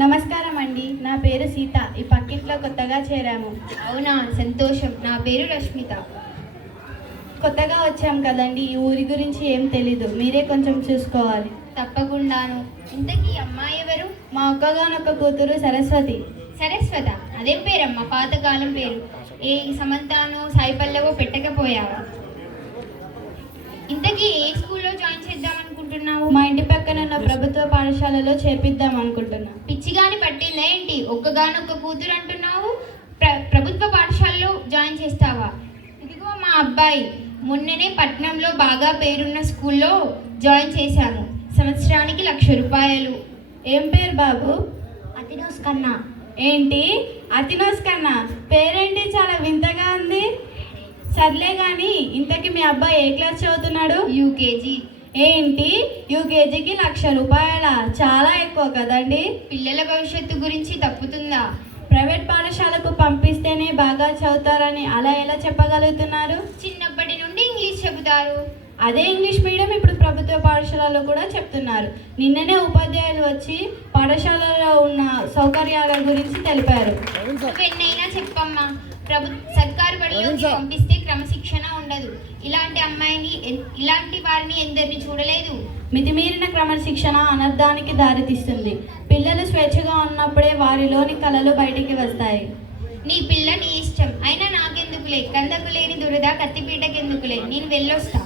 నమస్కారం అండి, నా పేరు సీత. ఈ పక్కింట్లో కొత్తగా చేరాము. అవునా, సంతోషం. నా పేరు రష్మిత. కొత్తగా వచ్చాం కదండి, ఈ ఊరి గురించి ఏం తెలీదు. మీరే కొంచెం చూసుకోవాలి. తప్పకుండాను. ఇంతకీ అమ్మాయి ఎవరు? మా ఒక్కగానొక్క కూతురు సరస్వతి. సరస్వత? అదేం పేరమ్మా, పాతకాలం పేరు. ఏ సమంతానో సాయిపల్లవో పెట్టకపోయావా? ఇంతకీ ఏ స్కూల్లో జాయిన్ చేద్దాం అనుకుంటున్నావు? మా ఇంటి పక్కన ఉన్న ప్రభుత్వ పాఠశాలలో చేర్పిద్దాం అనుకుంటున్నా. పిచ్చిగాని పట్టిందా ఏంటి? ఒక్కగానొక్క కూతురు అంటున్నావు, ప్రభుత్వ పాఠశాలలో జాయిన్ చేస్తావా? ఇదిగో మా అబ్బాయి మొన్ననే పట్నంలో బాగా పేరున్న స్కూల్లో జాయిన్ చేశాము. సంవత్సరానికి 1,00,000 రూపాయలు. ఏం పేరు బాబు? అతినోస్ కన్నా. ఏంటి అతినోస్ కన్నా? పేరేంటి చాలా వింతగా ఉంది. సర్లే కానీ, ఇంతకీ మీ అబ్బాయి ఏ క్లాస్ చదువుతున్నాడు? యూకేజీ. ఏంటి యూకేజీకి 1,00,000 రూపాయల? చాలా ఎక్కువ కదండి. పిల్లల భవిష్యత్తు గురించి తప్పుతుందా? ప్రైవేట్ పాఠశాలకు పంపిస్తేనే బాగా చదువుతారని అలా ఎలా చెప్పగలుగుతున్నారు? చిన్నప్పటి నుండి ఇంగ్లీష్ చెబుతారు. అదే ఇంగ్లీష్ మీడియం ఇప్పుడు ప్రభుత్వ పాఠశాలలో కూడా చెప్తున్నారు. నిన్ననే ఉపాధ్యాయులు వచ్చి పాఠశాలలో ఉన్న సౌకర్యాల గురించి తెలిపారు. నువ్వెన్నైనా చెప్పమ్మా, సర్కారు బడిలోకి పంపిస్తే క్రమశిక్షణ ఉండదు. ఇలాంటి వారిని ఎందరిని చూడలేదు. మితిమీరిన క్రమశిక్షణ అనర్థానికి దారితీస్తుంది. పిల్లలు స్వేచ్ఛగా ఉన్నప్పుడే వారిలోని కళలు బయటికి వస్తాయి. నీ పిల్ల నీ ఇష్టం. అయినా నాకెందుకులే, కందకు లేని దురద కత్తిపీటకెందుకులే. నేను వెళ్ళొస్తా.